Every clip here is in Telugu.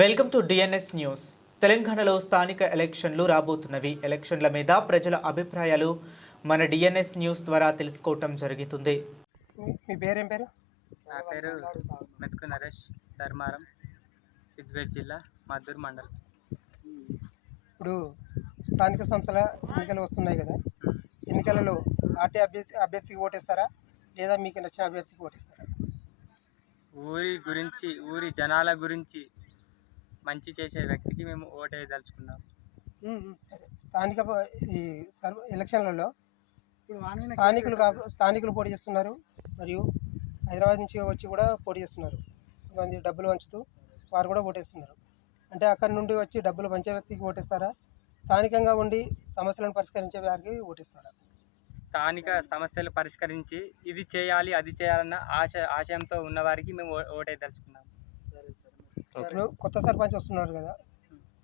Welcome to DNS news. తెలంగాణలో స్థానిక ఎలక్షన్లు రాబోతున్నవి. ఎలక్షన్ల మీద ప్రజల అభిప్రాయాలు మన డిఎన్ఎస్ న్యూస్ ద్వారా తెలుసుకోవటం జరుగుతుంది. మీ పేరేం పేరు? నా పేరు మెతుకు నరేష్, ధర్మారం, సిద్దిపేట జిల్లా, మద్దూరు మండలం. ఇప్పుడు స్థానిక సంస్థల ఎన్నికలు వస్తున్నాయి కదా, ఎన్నికలలో పార్టీ అభ్యర్థికి ఓటేస్తారా లేదా మీకు నచ్చిన అభ్యర్థికి ఓటేస్తారా? ఊరి గురించి, ఊరి జనాల గురించి మంచి చేసే వ్యక్తికి మేము ఓటేయదలుచుకున్నాం. స్థానిక ఈ ఎలక్షన్లలో స్థానికులు పోటీ చేస్తున్నారు, మరియు హైదరాబాద్ నుంచి వచ్చి కూడా పోటీ చేస్తున్నారు. కొంతమంది డబ్బులు పంచుతూ వారు కూడా ఓటేస్తున్నారు. అంటే అక్కడి నుండి వచ్చి డబ్బులు పంచే వ్యక్తికి ఓటేస్తారా, స్థానికంగా ఉండి సమస్యలను పరిష్కరించే వారికి ఓటేస్తారా? స్థానిక సమస్యలు పరిష్కరించి ఇది చేయాలి అది చేయాలన్న ఆశయంతో ఉన్నవారికి మేము ఓటేయదలుచుకున్నాం. ఇప్పుడు కొత్త సర్పంచ్ వస్తున్నారు కదా,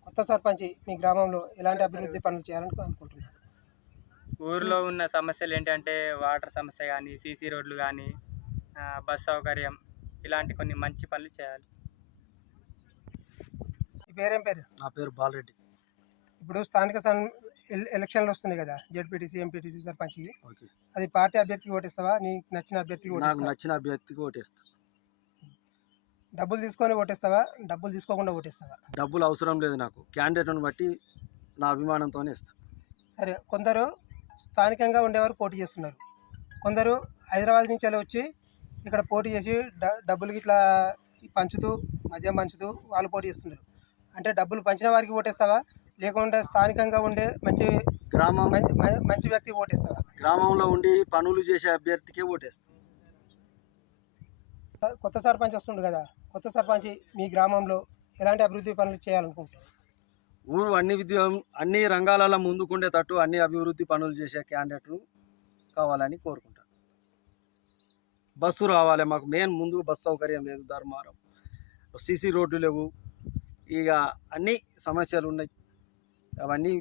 కొత్త సర్పంచ్ మీ గ్రామంలో ఎలాంటి అభివృద్ధి పనులు చేయాలని అనుకుంటున్నారు? ఊరిలో ఉన్న సమస్యలు ఏంటంటే వాటర్ సమస్య కానీ, సీసీ రోడ్లు కానీ, బస్ సౌకర్యం, ఇలాంటి కొన్ని మంచి పనులు చేయాలి. మీ పేరేం పేరు? నా పేరు బాలరెడ్డి. ఇప్పుడు స్థానిక ఎలక్షన్లు వస్తున్నాయి కదా, జెడ్పీటీసీ, ఎంపీటీసీ, సర్పంచ్కి. ఓకే, అది పార్టీ అభ్యర్థికి ఓటేస్తావా, నీకు నచ్చిన అభ్యర్థికి నాకు ఓటేస్తావా? నచ్చిన అభ్యర్థికి ఓటేస్తా. డబ్బులు తీసుకొని ఓటేస్తావా, డబ్బులు తీసుకోకుండా ఓటేస్తావా? డబ్బులు అవసరం లేదు నాకు, క్యాండిడేట్ను బట్టి నా అభిమానంతోనే ఇస్తా. సరే, కొందరు స్థానికంగా ఉండేవారు పోటీ చేస్తున్నారు, కొందరు హైదరాబాద్ నుంచి అలా వచ్చి ఇక్కడ పోటీ చేసి డబ్బులు ఇట్లా పంచుతూ, మద్యం పంచుతూ వాళ్ళు పోటీ చేస్తున్నారు. అంటే డబ్బులు పంచిన వారికి ఓటేస్తావా, లేకుంటే స్థానికంగా ఉండే మంచి వ్యక్తికి ఓటేస్తావా? గ్రామంలో ఉండి పనులు చేసే అభ్యర్థికే ఓటేస్తా. కొత్త సర్పంచ్ వస్తుండు కదా, కొత్త సర్పంచ్ మీ గ్రామంలో ఎలాంటి అభివృద్ధి పనులు చేయాలనుకుంటున్నారు? ఊరు అన్ని రంగాలలో ముందుకుండేటట్టు అన్ని అభివృద్ధి పనులు చేసే క్యాండిడేట్లు కావాలని కోరుకుంటాను. బస్సు రావాలి మాకు, మెయిన్ ముందు బస్సు సౌకర్యం లేదు, ధర్మారం సీసీ రోడ్లు లేవు, ఇక అన్ని సమస్యలు ఉన్నాయి. అవన్నీ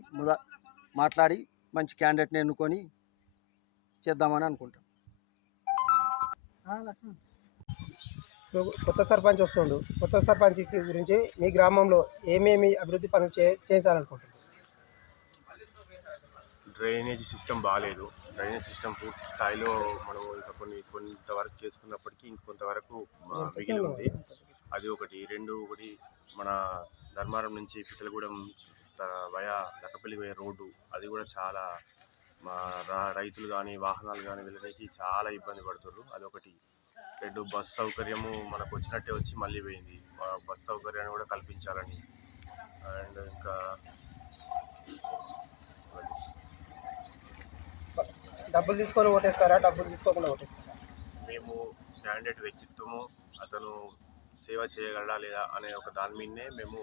మాట్లాడి మంచి క్యాండిడేట్ని ఎన్నుకొని చేద్దామని అనుకుంటాం. కొత్త సర్పంచ్ వస్తుండు, కొత్త సర్పంచ్ గురించి మీ గ్రామంలో ఏమేమి అభివృద్ధి పనులు చేయించాలనుకుంటున్నారు? డ్రైనేజ్ సిస్టమ్ బాగాలేదు. డ్రైనేజ్ సిస్టమ్ పూర్తి స్థాయిలో మనం ఇంకా కొంతవరకు చేసుకున్నప్పటికీ ఇంకొంతవరకు మిగిలి ఉంది. అది ఒకటి. ఒకటి మన ధర్మారం నుంచి పిట్టలగూడెం వయా లక్కపల్లి పోయే రోడ్డు, అది కూడా చాలా మా రైతులు కానీ వాహనాలు కానీ వెళ్ళడానికి చాలా ఇబ్బంది పడుతున్నారు. అదొకటి. బస్ సౌకర్యము మనకు వచ్చినట్టే వచ్చి మళ్ళీ పోయింది. బస్ సౌకర్యాన్ని కూడా కల్పించాలని. అండ్ ఇంకా డబ్బులు తీసుకొని ఓటేస్తారా, డబ్బులు తీసుకోకుండా ఓటేస్తారా? మేము క్యాండిడేట్ వ్యక్తిత్వము, అతను సేవ చేయగలడా లేదా అనే ఒక దాని మీదనే మేము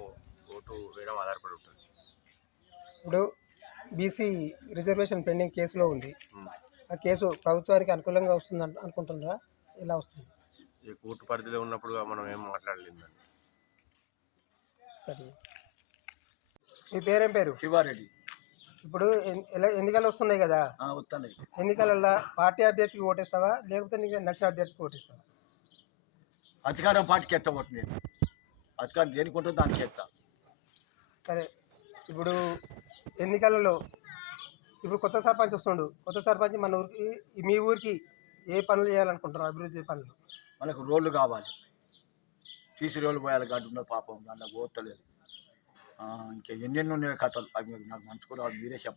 ఓటు వేయడం ఆధారపడి ఉంటుంది. ఇప్పుడు బీసీ రిజర్వేషన్ పెండింగ్ కేసులో ఉంది, ఆ కేసు ప్రభుత్వానికి అనుకూలంగా వస్తుంది అనుకుంటున్నారా, ఎలా వస్తుంది? ఈ కోర్టు పరిధిలో ఉన్నప్పుడు మనం ఏం మాట్లాడలేదు. సరే, మీ పేరేం పేరు? శివారెడ్డి. ఇప్పుడు ఎన్నికలు వస్తున్నాయి కదా, వస్తున్నాయి. ఎన్నికలలో పార్టీ అభ్యర్థికి ఓటేస్తావా, లేకపోతే నీకు నచ్చిన అభ్యర్థికి ఓటేస్తావా? అధికారం పార్టీకి ఎత్తా ఓటు, నేను అధికారం దేనికి ఉంటుందో దానికి ఎత్తా. సరే, ఇప్పుడు ఎన్నికలలో ఇప్పుడు కొత్త సర్పంచ్ వస్తుండు, కొత్త సర్పంచ్ మన ఊరికి, మీ ఊరికి ఏ పనులు చేయాలనుకుంటున్నారు? అభివృద్ధి పనులు. మనకు రోడ్లు కావాలి, సీసీ రోడ్లు పోయాలి, గడ్డు ఉన్న పాపం దాంట్లో పోతలేదు. ఇంకా ఎన్నెన్ని ఉన్నాయి కథలు, అవి నాకు మంచి కూడా మీరే చెప్పాలి.